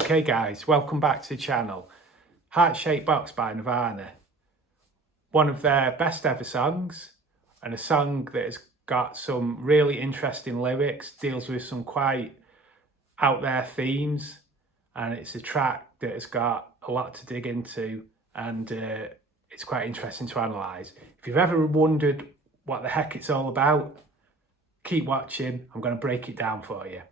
Okay guys, welcome back to the channel. Heart-Shaped Box by Nirvana. One of their best ever songs, and a song that has got some really interesting lyrics, deals with some quite out there themes, and it's a track that has got a lot to dig into, and it's quite interesting to analyse. If you've ever wondered what the heck it's all about, keep watching. I'm going to break it down for you.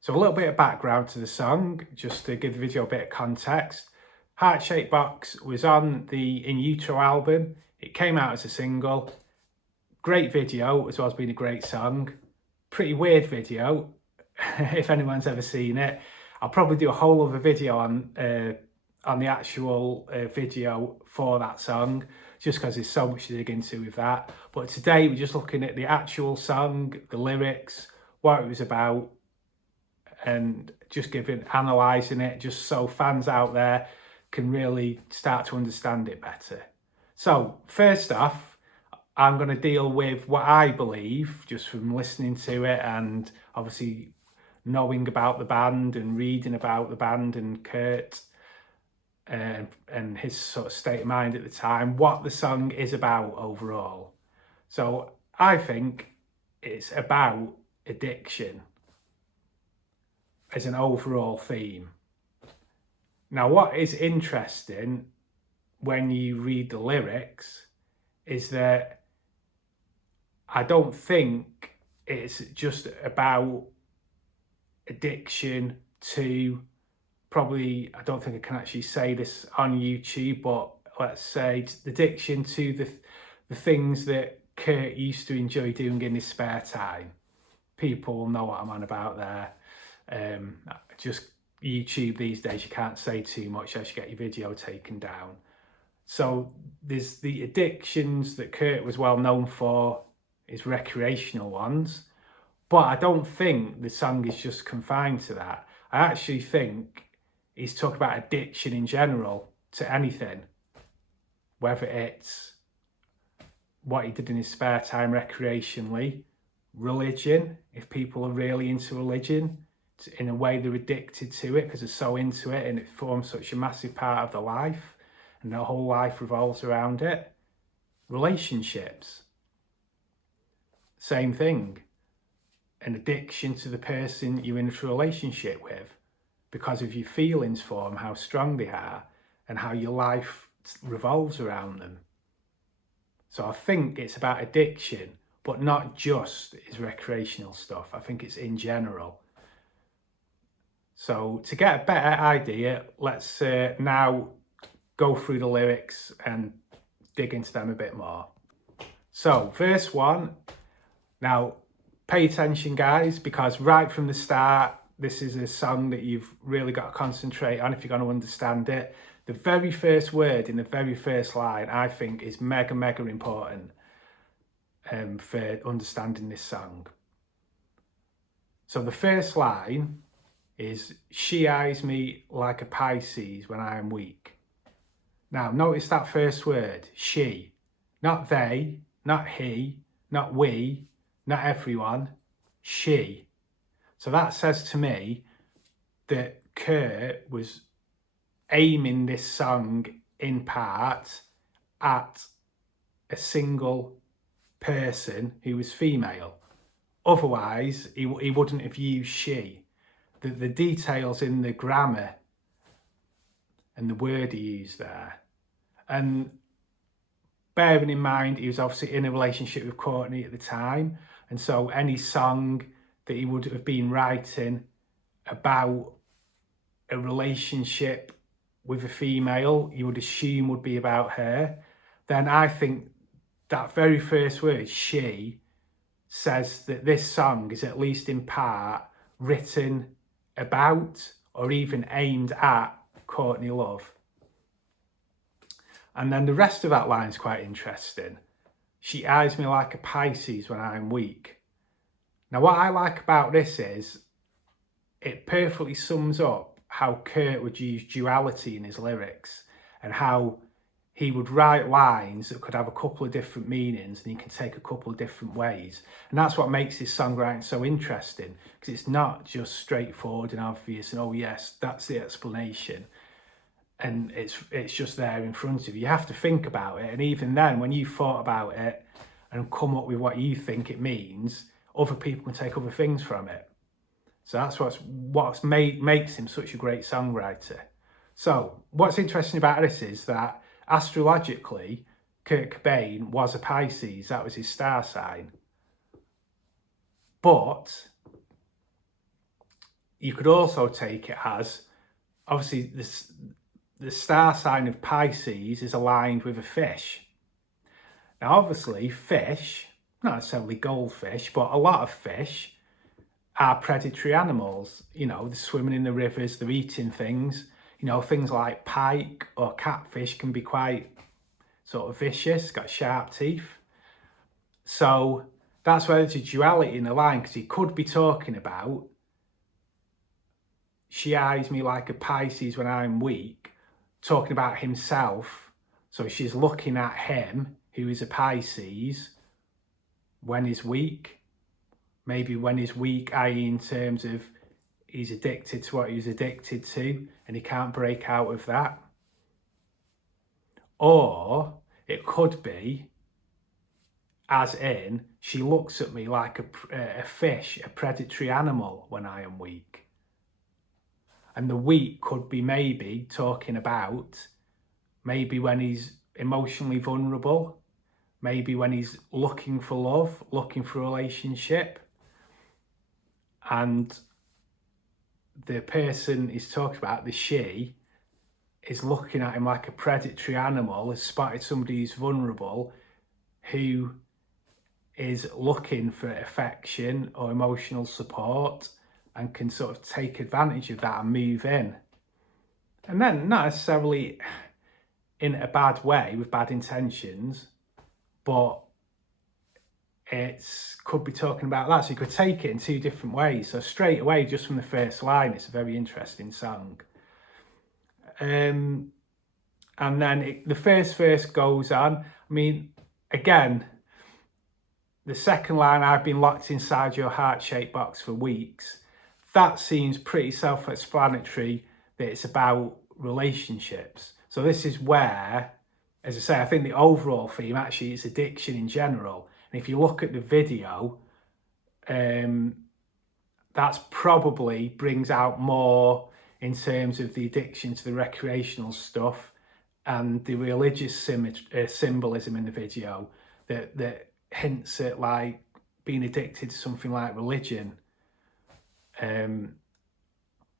So a little bit of background to the song, just to give the video a bit of context. Heart-Shaped Box was on the Utero album. It came out as a single. Great video, as well as being a great song. Pretty weird video, if anyone's ever seen it. I'll probably do a whole other video on the actual video for that song, just because there's so much to dig into with that. But today we're just looking at the actual song, the lyrics, what it was about, and just analysing it, just so fans out there can really start to understand it better. So first off, I'm going to deal with what I believe, just from listening to it and obviously knowing about the band and reading about the band and Kurt and his sort of state of mind at the time, what the song is about overall. So I think it's about addiction as an overall theme. Now, what is interesting when you read the lyrics is that I don't think it's just about addiction to, probably, I don't think I can actually say this on YouTube, but let's say addiction to the things that Kurt used to enjoy doing in his spare time. People will know what I'm on about there. Just YouTube these days, you can't say too much else you get your video taken down. So there's the addictions that Kurt was well known for, his recreational ones, but I don't think the song is just confined to that. I actually think he's talking about addiction in general to anything, whether it's what he did in his spare time recreationally, religion, if people are really into religion, in a way they're addicted to it because they're so into it and it forms such a massive part of their life and their whole life revolves around it. Relationships, same thing. An addiction to the person you're in a relationship with because of your feelings for them, how strong they are and how your life revolves around them. So I think it's about addiction, but not just his recreational stuff. I think it's in general. So to get a better idea, let's now go through the lyrics and dig into them a bit more. So verse 1, now pay attention guys, because right from the start, this is a song that you've really got to concentrate on if you're going to understand it. The very first word in the very first line, I think, is mega important for understanding this song. So the first line is, she eyes me like a Pisces when I am weak. Now notice that first word, she, not they, not he, not we, not everyone, she. So that says to me that Kurt was aiming this song in part at a single person who was female. Otherwise, he wouldn't have used she. The details in the grammar and the word he used there. And bearing in mind, he was obviously in a relationship with Courtney at the time. And so any song that he would have been writing about a relationship with a female, you would assume would be about her. Then I think that very first word, she, says that this song is at least in part written about or even aimed at Courtney Love. And then the rest of that line is quite interesting. She eyes me like a Pisces when I'm weak. Now what I like about this is it perfectly sums up how Kurt would use duality in his lyrics and how he would write lines that could have a couple of different meanings and he can take a couple of different ways. And that's what makes his songwriting so interesting, because it's not just straightforward and obvious and, oh yes, that's the explanation. And it's just there in front of you. You have to think about it. And even then, when you've thought about it and come up with what you think it means, other people can take other things from it. So that's makes him such a great songwriter. So what's interesting about this is that astrologically, Kurt Cobain was a Pisces. That was his star sign. But you could also take it as, obviously, the star sign of Pisces is aligned with a fish. Now, obviously, fish, not necessarily goldfish, but a lot of fish are predatory animals. You know, they're swimming in the rivers, they're eating things. You know, things like pike or catfish can be quite sort of vicious, got sharp teeth. So that's where there's a duality in the line, because he could be talking about, she eyes me like a Pisces when I'm weak, talking about himself. So she's looking at him, who is a Pisces, when he's weak. Maybe when he's weak, i.e. in terms of he's addicted to what he's addicted to and he can't break out of that. Or it could be, as in, she looks at me like a fish, a predatory animal when I am weak. And the weak could be maybe talking about maybe when he's emotionally vulnerable, maybe when he's looking for love, looking for a relationship. And the person he's talking about, the she, is looking at him like a predatory animal, has spotted somebody who's vulnerable, who is looking for affection or emotional support and can sort of take advantage of that and move in. And then not necessarily in a bad way with bad intentions, but it could be talking about that. So you could take it in two different ways. So straight away, just from the first line, it's a very interesting song. And then the first verse goes on. I mean, again, the second line, I've been locked inside your heart-shaped box for weeks. That seems pretty self-explanatory, that it's about relationships. So this is where, as I say, I think the overall theme actually is addiction in general. And if you look at the video, that's probably brings out more in terms of the addiction to the recreational stuff and the religious symbolism in the video that hints at like being addicted to something like religion.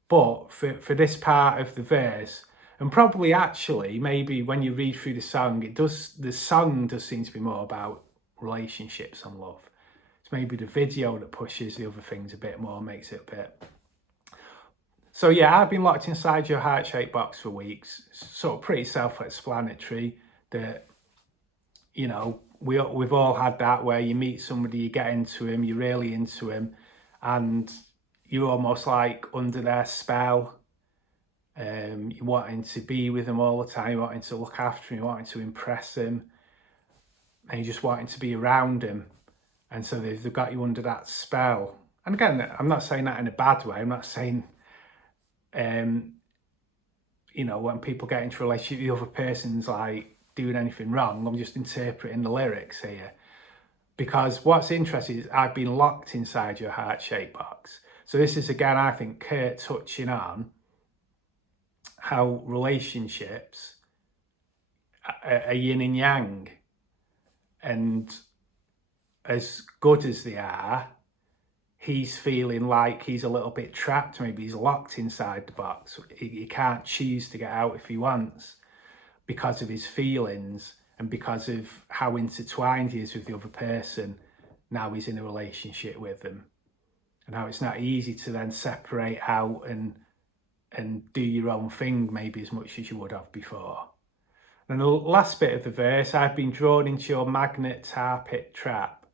But for this part of the verse, and probably actually maybe when you read through the song, the song does seem to be more about relationships and love. It's maybe the video that pushes the other things a bit more, makes it a bit. So yeah, I've been locked inside your heart-shaped box for weeks. Sort of pretty self-explanatory that, you know, we've all had that where you meet somebody, you get into him, you're really into him, and you're almost like under their spell. You're wanting to be with them all the time, you're wanting to look after him, you're wanting to impress him, and you're just wanting to be around him. And so they've got you under that spell. And again, I'm not saying that in a bad way. I'm not saying, you know, when people get into a relationship, the other person's like doing anything wrong. I'm just interpreting the lyrics here. Because what's interesting is I've been locked inside your heart-shaped box. So this is, again, I think, Kurt touching on how relationships are yin and yang. And as good as they are, he's feeling like he's a little bit trapped. Maybe he's locked inside the box. He can't choose to get out if he wants because of his feelings and because of how intertwined he is with the other person. Now he's in a relationship with them. And how it's not easy to then separate out and do your own thing maybe as much as you would have before. And the last bit of the verse, I've been drawn into your magnet tar pit trap.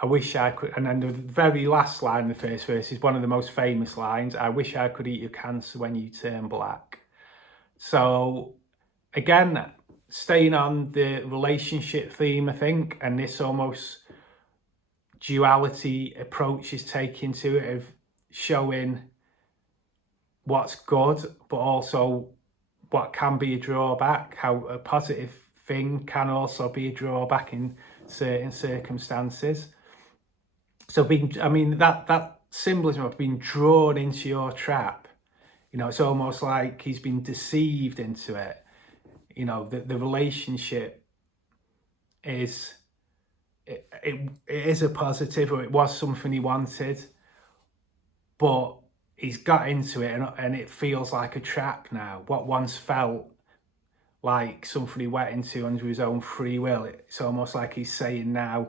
I wish I could, and then the very last line in the first verse is one of the most famous lines. I wish I could eat your cancer when you turn black. So again, staying on the relationship theme, I think, and this almost duality approach is taking to it of showing what's good, but also what can be a drawback, how a positive thing can also be a drawback in certain circumstances. So that symbolism of being drawn into your trap, it's almost like he's been deceived into it. The relationship is, it is a positive, or it was something he wanted, but he's got into it and it feels like a trap now. What once felt like something he went into under his own free will, it's almost like he's saying now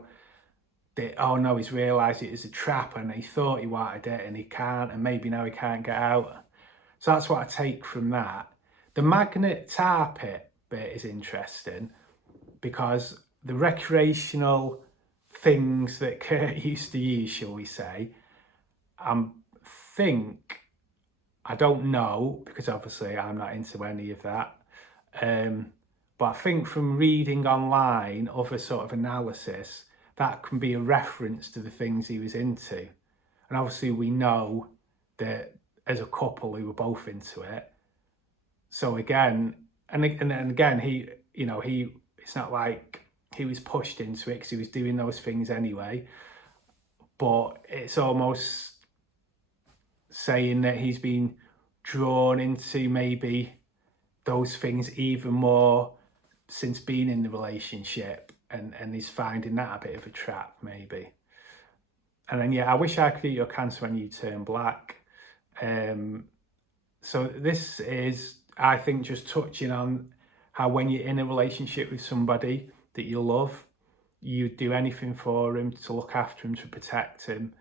that, oh no, he's realised it is a trap and he thought he wanted it and he can't, and maybe now he can't get out. So that's what I take from that. The magnet tar pit bit is interesting because the recreational things that Kurt used to use, shall we say, I don't know, because obviously I'm not into any of that, but I think from reading online other sort of analysis, that can be a reference to the things he was into. And obviously we know that as a couple they were both into it. So again, and again, he it's not like he was pushed into it because he was doing those things anyway, but it's almost saying that he's been drawn into maybe those things even more since being in the relationship, and he's finding that a bit of a trap maybe. And then I wish I could eat your cancer when you turn black. So this is, I think, just touching on how when you're in a relationship with somebody that you love, you do anything for him, to look after him, to protect him.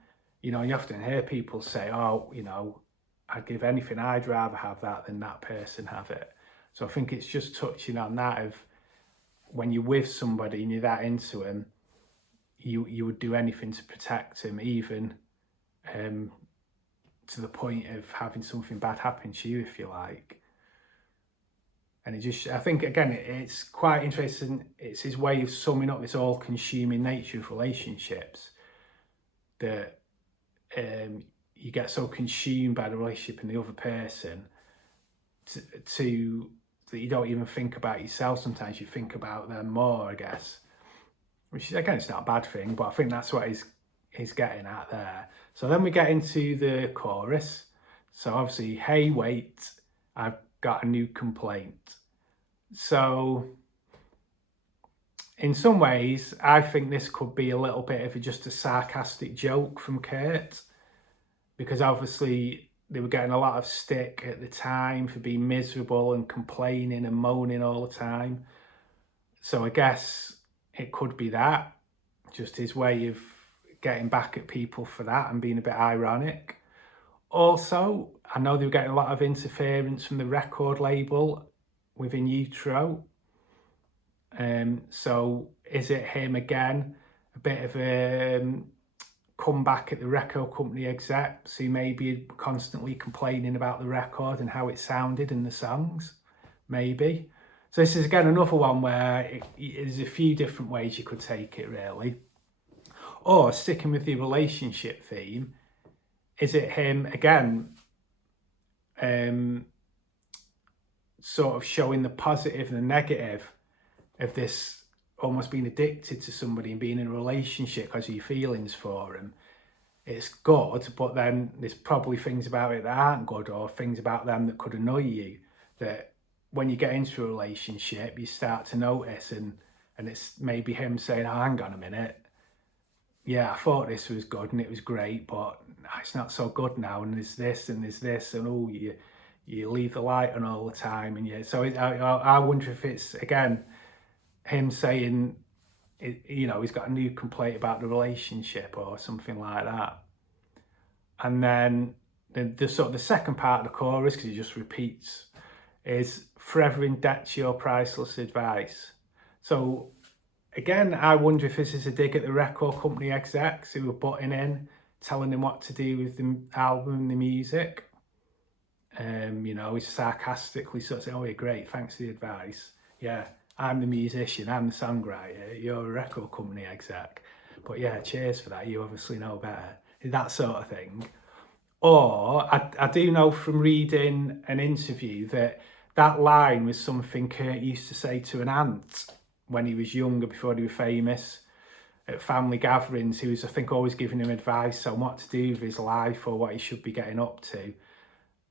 You often hear people say, oh, I'd give anything, I'd rather have that than that person have it. So I think it's just touching on that of when you're with somebody and you're that into him, you would do anything to protect him, even to the point of having something bad happen to you, if you like. And I think, again, it's quite interesting. It's his way of summing up this all-consuming nature of relationships, that you get so consumed by the relationship and the other person to that you don't even think about yourself. Sometimes you think about them more, I guess. Which, again, it's not a bad thing, but I think that's what he's getting at there. So then we get into the chorus. So obviously, hey, wait, I've got a new complaint. So in some ways, I think this could be a little bit of just a sarcastic joke from Kurt, because obviously they were getting a lot of stick at the time for being miserable and complaining and moaning all the time. So I guess it could be that, just his way of getting back at people for that and being a bit ironic. Also, I know they were getting a lot of interference from the record label within Utero. So is it him again? A bit of a comeback at the record company execs who maybe constantly complaining about the record and how it sounded in the songs, maybe. So this is again another one where there's a few different ways you could take it, really. Or sticking with the relationship theme, is it him again sort of showing the positive and the negative of this, almost being addicted to somebody and being in a relationship because of your feelings for him? It's good, but then there's probably things about it that aren't good, or things about them that could annoy you, that when you get into a relationship you start to notice, and it's maybe him saying, oh, hang on a minute, I thought this was good and it was great, but it's not so good now, and there's this and there's this, and oh, you leave the light on all the time, and so I wonder if it's again him saying, he's got a new complaint about the relationship or something like that. And then the sort of the second part of the chorus, because he just repeats, is forever in debt to your priceless advice. So again, I wonder if this is a dig at the record company execs who were butting in, telling him what to do with the album and the music. He's sarcastically sort of saying, oh, yeah, great, thanks for the advice. Yeah, I'm the musician, I'm the songwriter, you're a record company exec. But yeah, cheers for that, you obviously know better. That sort of thing. Or I do know from reading an interview that line was something Kurt used to say to an aunt when he was younger, before he was famous. At family gatherings, he was, I think, always giving him advice on what to do with his life or what he should be getting up to.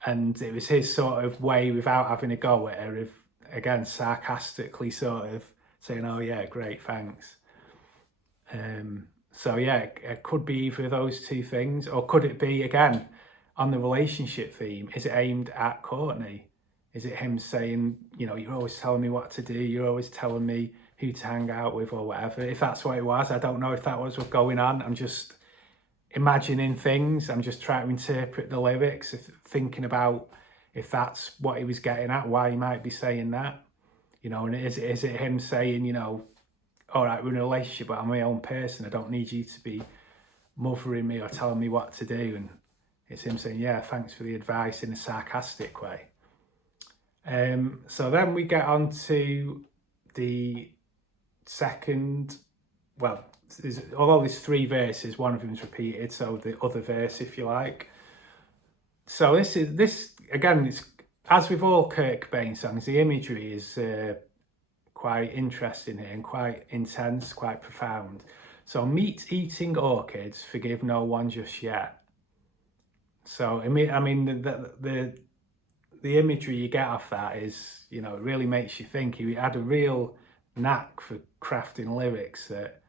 And it was his sort of way, without having a go at her, of, again, sarcastically sort of saying, oh yeah, great, thanks. So yeah, it could be either of those two things, or could it be, again, on the relationship theme, is it aimed at Courtney? Is it him saying, you know, you're always telling me what to do, you're always telling me who to hang out with or whatever? If that's what it was, I don't know if that was what's going on. I'm just imagining things. I'm just trying to interpret the lyrics, thinking about if that's what he was getting at, why he might be saying that. You know, and is it him saying, you know, all right, we're in a relationship, but I'm my own person. I don't need you to be mothering me or telling me what to do. And it's him saying, yeah, thanks for the advice, in a sarcastic way. So then we get on to the second, well, although there's 3 verses, one of them is repeated, so the other verse, if you like. So this again, it's, as with all Kurt Cobain songs, the imagery is quite interesting here and quite intense, quite profound. So, meat eating orchids, forgive no one just yet. So I mean the imagery you get off that is, you know, it really makes you think. He had a real knack for crafting lyrics that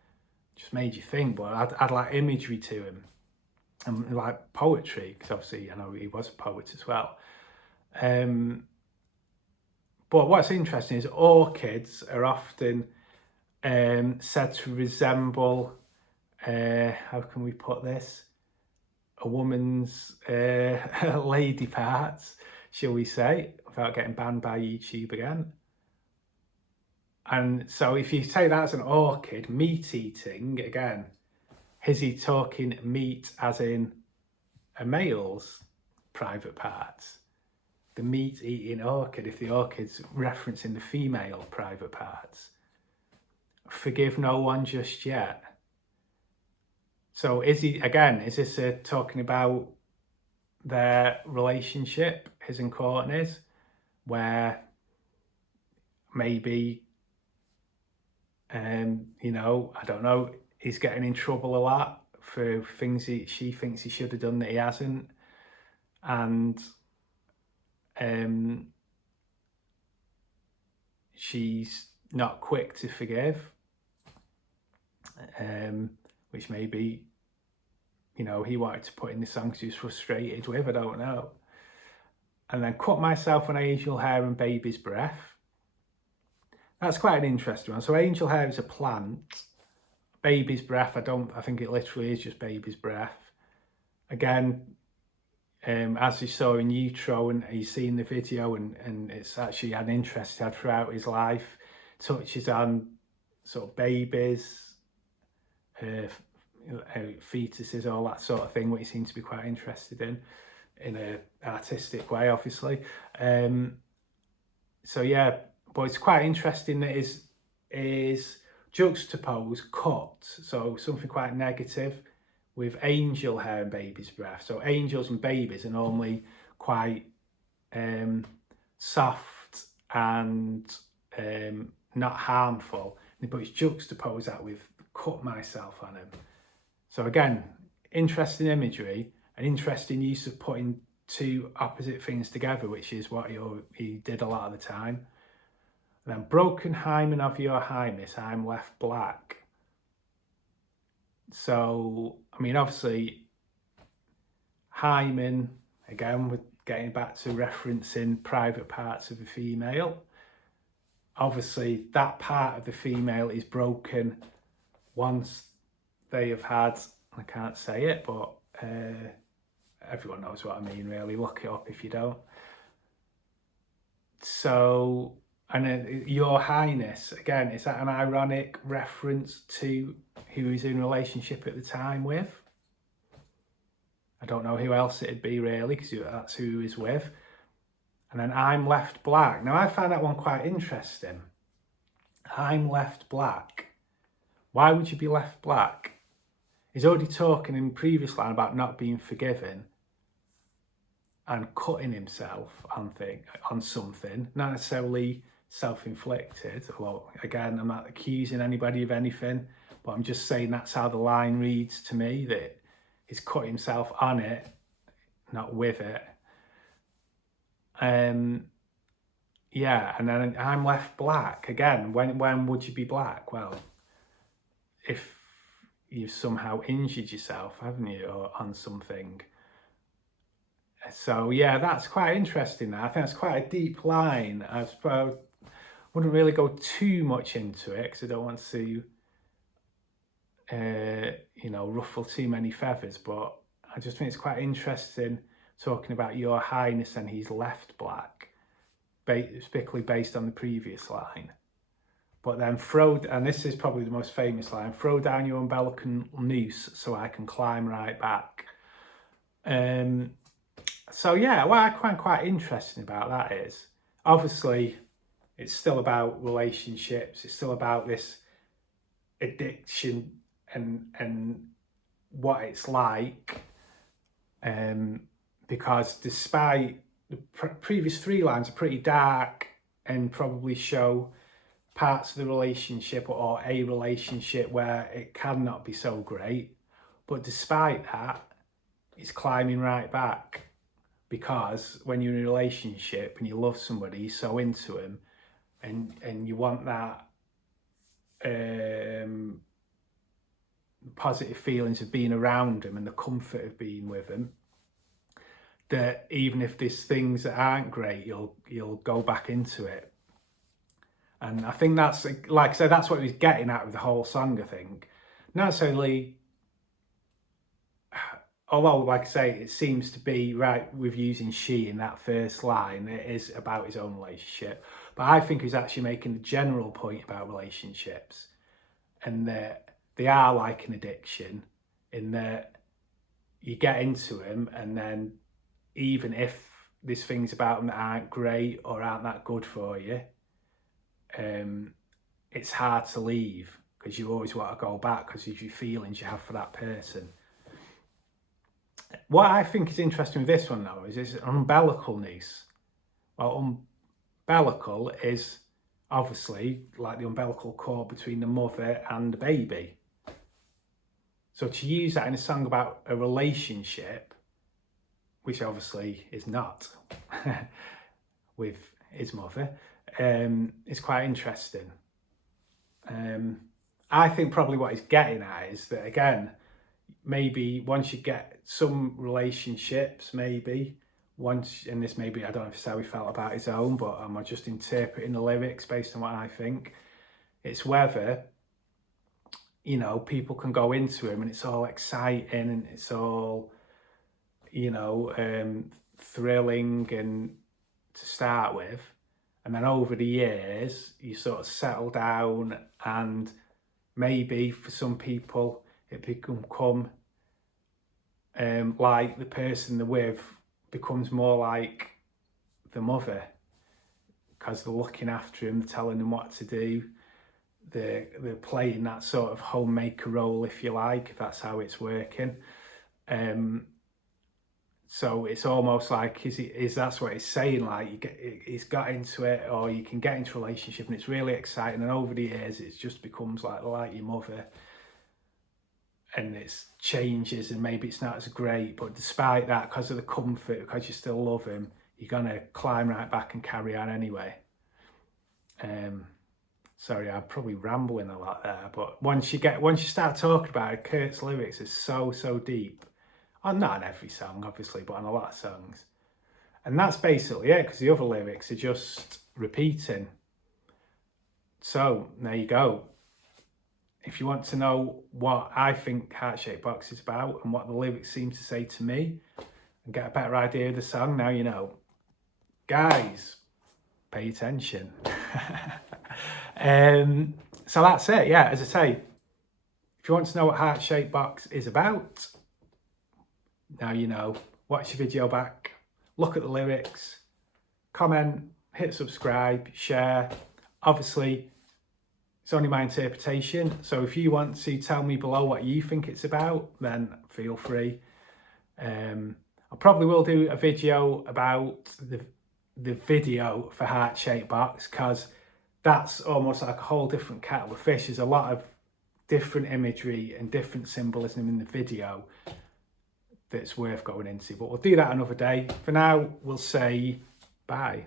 just made you think, but I'd like imagery to him, and like poetry, because obviously, you know, he was a poet as well. But what's interesting is orchids are often said to resemble, how can we put this, a woman's lady parts, shall we say, without getting banned by YouTube again. And so if you say that's an orchid, meat eating, again, is he talking meat as in a male's private parts? The meat eating orchid, if the orchid's referencing the female private parts. Forgive no one just yet. So is this talking about their relationship, his and Courtney's, where maybe, you know, I don't know, he's getting in trouble a lot for things she thinks he should have done that he hasn't, and she's not quick to forgive, which maybe, you know, he wanted to put in the songs he was frustrated with, I don't know. And then cut myself on angel hair and baby's breath. That's quite an interesting one. So angel hair is a plant. Baby's breath, I think it literally is just baby's breath. Again, as you saw in Utero, and you see in the video, and it's actually an interest he had throughout his life, touches on sort of babies, fetuses, all that sort of thing, what he seems to be quite interested in an artistic way, obviously. So yeah, but it's quite interesting that is juxtaposed, cut, so something quite negative, with angel hair and baby's breath. So angels and babies are normally quite soft and not harmful, but it's juxtaposed that with cut myself on him. So again, interesting imagery, an interesting use of putting 2 opposite things together, which is what he did a lot of the time. And then broken hymen of your highness, I'm left black. So, I mean, obviously, hymen, again, we're getting back to referencing private parts of a female. Obviously, that part of the female is broken once they have had, I can't say it, but everyone knows what I mean, really. Look it up if you don't. So, and your highness, again, is that an ironic reference to who he's in relationship at the time with? I don't know who else it'd be, really, because that's who he was with. And then I'm left black. Now, I found that one quite interesting. I'm left black. Why would you be left black? He's already talking in previous line about not being forgiven and cutting himself on something, not necessarily self-inflicted. Well, again, I'm not accusing anybody of anything, but I'm just saying that's how the line reads to me, that he's cut himself on it, not with it. Yeah, and then I'm left black. Again, when would you be black? Well, if you've somehow injured yourself, haven't you, or on something. So yeah, that's quite interesting. I think that's quite a deep line. I suppose wouldn't really go too much into it because I don't want to, ruffle too many feathers. But I just think it's quite interesting talking about Your Highness and he's left black, particularly based on the previous line. But then and this is probably the most famous line, throw down your umbilical noose so I can climb right back. So yeah, what I find quite interesting about that is, obviously, it's still about relationships. It's still about this addiction and what it's like. Because despite the previous three lines are pretty dark and probably show parts of the relationship or a relationship where it cannot be so great, but despite that, it's climbing right back. Because when you're in a relationship and you love somebody, you're so into them, and you want that positive feelings of being around them and the comfort of being with them, that even if there's things that aren't great, you'll go back into it. And I think that's, like I said, that's what he was getting at with the whole song, I think. Not necessarily, although, like I say, it seems to be right with using she in that first line, it is about his own relationship. But I think he's actually making a general point about relationships, and that they are like an addiction, in that you get into them, and then even if there's things about them that aren't great or aren't that good for you, it's hard to leave because you always want to go back because of your feelings you have for that person. What I think is interesting with this one, though, is it's an umbilical noose. Well, umbilical is obviously like the umbilical cord between the mother and the baby. So to use that in a song about a relationship, which obviously is not with his mother, is quite interesting. I think probably what he's getting at is that, again, maybe once you get some relationships, maybe once, and this maybe, I don't know if it's how he felt about his own, but I'm just interpreting the lyrics based on what I think. It's whether, people can go into him and it's all exciting and it's all, thrilling and to start with. And then over the years, you sort of settle down, and maybe for some people, it become like the person they're with becomes more like the mother, because they're looking after him, they're telling him what to do, they're playing that sort of homemaker role, if you like, if that's how it's working. So it's almost like, is that's what he's saying, like he's got into it, or you can get into a relationship and it's really exciting, and over the years it just becomes like your mother, and it changes, and maybe it's not as great, but despite that, because of the comfort, because you still love him, you're gonna climb right back and carry on anyway. Sorry, I'm probably rambling a lot there, but once you start talking about it, Kurt's lyrics are so deep. Not on every song, obviously, but on a lot of songs. And that's basically it, because the other lyrics are just repeating. So, there you go. If you want to know what I think Heart-Shaped Box is about and what the lyrics seem to say to me, and get a better idea of the song, now you know. Guys, pay attention. So that's it, yeah, as I say. If you want to know what Heart-Shaped Box is about, now you know. Watch the video back, look at the lyrics, comment, hit subscribe, share. Obviously, It's only my interpretation. So if you want to tell me below what you think it's about, then feel free. I probably will do a video about the video for Heart-Shaped Box, because that's almost like a whole different kettle of fish. There's a lot of different imagery and different symbolism in the video that's worth going into, but we'll do that another day. For now, we'll say bye.